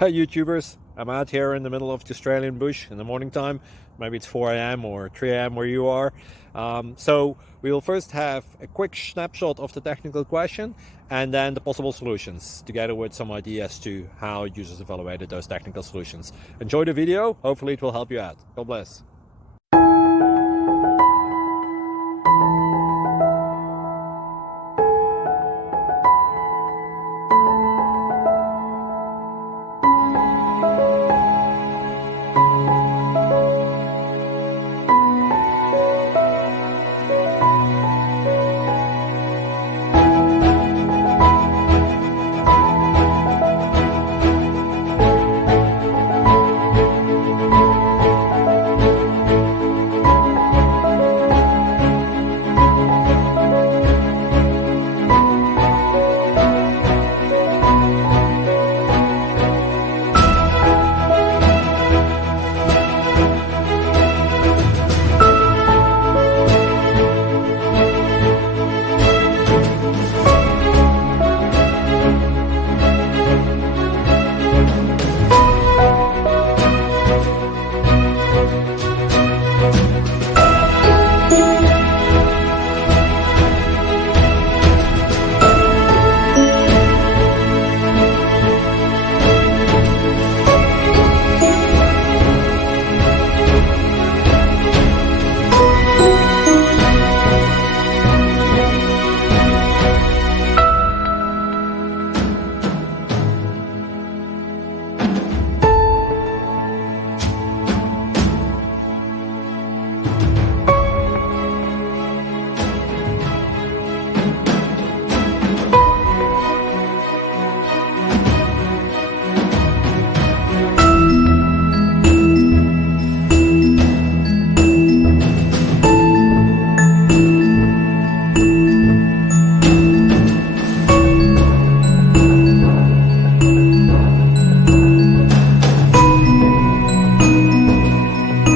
Hi YouTubers, I'm out here in the middle of the Australian bush in the morning time. Maybe it's 4 a.m. or 3 a.m. where you are. So we will first have a quick snapshot of the technical question and then the possible solutions, together with some ideas to how users evaluated those technical solutions. Enjoy the video, hopefully it will help you out. God bless.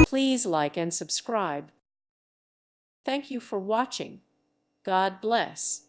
Please like and subscribe. Thank you for watching. God bless.